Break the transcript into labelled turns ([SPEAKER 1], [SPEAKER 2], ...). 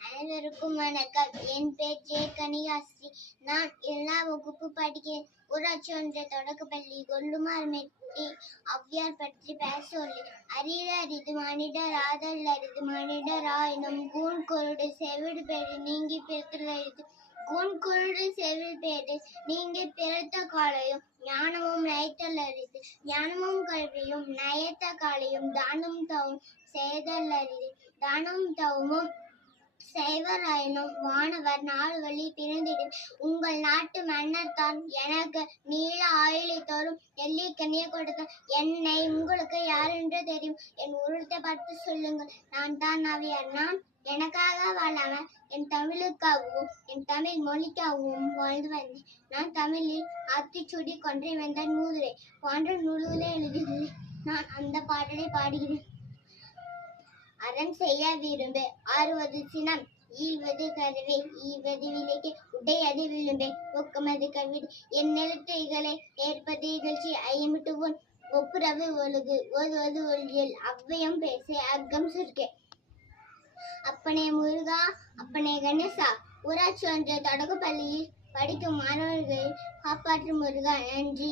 [SPEAKER 1] அனைவருக்கும் வணக்கம். என் பேர் ஜே கனிகாஸ்ரீ நான் இரண்டாம் வகுப்பு படிக்கிறேன் ஊராட்சி ஒன்றிய தொடக்கப்பள்ளி கொல்லுமார் மெட்டி அவ்வியார் பற்றி பேச உள்ளேன். அரிது அரிது மனிதர் ஆதல் அரிது மனிதர் ஆயினும் கூண் கொருடு செவிடு பெரு நீங்கி பிறத்தல் அரிது. கூண் கொருடு செவிடு பேடு நீங்கி பிறத்த காலையும் ஞான நயத்தல் ஞானமும் கல்வியும் நயத்த காலையும் தானும் தவும் செய்தல் அரிது தானும் தவமும் செய்வராயினும் வானவர் நாலு வழி பிறந்திடும் உங்கள் நாட்டு மன்னர் தான் எனக்கு நீள ஆயுளை தோறும் எள்ளி கனிய கொடுத்த என்னை உங்களுக்கு யாரென்று தெரியும். என் உருட்டை பார்த்து சொல்லுங்கள். நான் தான் அவையர். நான் எனக்காக வாழாமல் என் தமிழுக்காகவும் என் தமிழ் மொழிக்காகவும் வாழ்ந்து வந்தேன். நான் தமிழில் ஆத்திச்சூடி கொன்றை வெந்தன் மூதுரை. போன்ற நூல்களை எழுதியுள்ளேன் நான் அந்த பாடலை பாடுகிறேன். அறம் செய்ய விரும்பு ஆறுவது சினம். ஈழ்வது கருவே ஈவது விலைக்கு உடையது விழும்பே ஒக்கமது கவிடு. என் நிலத்தைகளை ஏற்பது இகழ்ச்சி. ஐயமிட்டு ஒப்புரவு ஒழுகு. ஓதுவது ஒழியல். அவ்வையம் பேச அக்கம் சுருக்கே. அப்பனே முருகா அப்பனே கணேசா. ஊராட்சி ஒன்றிய தொடக்கப்பள்ளியில் படிக்கும் மாணவர்களை காப்பாற்றும் முருகா. நன்றி.